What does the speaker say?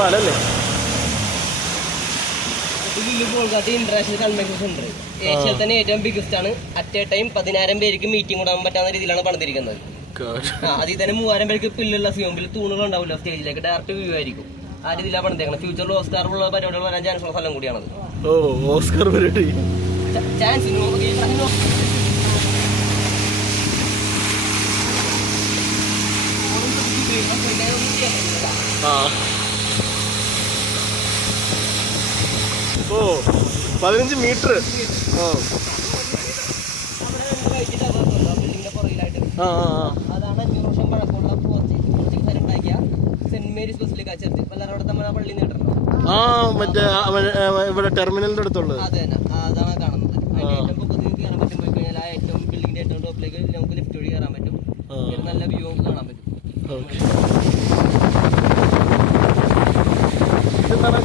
പാലല്ലേ? International convention centre ഏഷ്യയിൽ തന്നെ ഏറ്റവും ബിഗസ്റ്റ് ആണ്. അറ്റ് എ ടൈം 10,000 പേർക്ക് മീറ്റിംഗ് കൂടാൻ പറ്റാവുന്ന രീതിയിലാണ് പണിതിരിക്കുന്നത്. അതിൽ തന്നെ 3,000 പേർക്ക് പില്ലുള്ള സ്വിമ്മിൽ തൂണുകൾ ഉണ്ടാവില്ല, സ്റ്റേജിലേക്ക് ഡയറക്റ്റ് വ്യൂ ആയിരിക്കും. ആ രീതിയിലാണ് പണിതേക്കുന്നത്. ഫ്യൂച്ചറിൽ ഓസ്കാർ ഉള്ള പരിപാടികൾ വരാൻ ചാൻസ് ഉള്ള സ്ഥലം കൂടിയാണത്. ഓസ്കാർ പരിപാടി ചാൻസ് ഓ 15 മീറ്റർ. അതാണ് 500 വർഷം പഴക്കമുള്ള പോർച്ചുഗീസുകാരുണ്ടാക്കിയ സെന്റ് മേരീസ് ബസിലിക്ക ചർച്ച്. പലരോടെ നമ്മൾ പള്ളി നേട്ടണം. മറ്റേ ഇവിടെ ടെർമിനലിന്റെ അടുത്തുള്ളത്. അത് തന്നെ, അതാണ് കാണുന്നത്. ഏറ്റവും പൊക്കത്തിൽ കയറാൻ പറ്റും. പോയി കഴിഞ്ഞാൽ ആ ഏറ്റവും ബിൽഡിങ്ങിന്റെ ഏറ്റവും ടോപ്പിലേക്ക് നമുക്ക് ലിഫ്റ്റ് വഴി കയറാൻ പറ്റും. നല്ല വ്യൂ നമുക്ക് കാണാൻ പറ്റും. ഇതെന്താണ്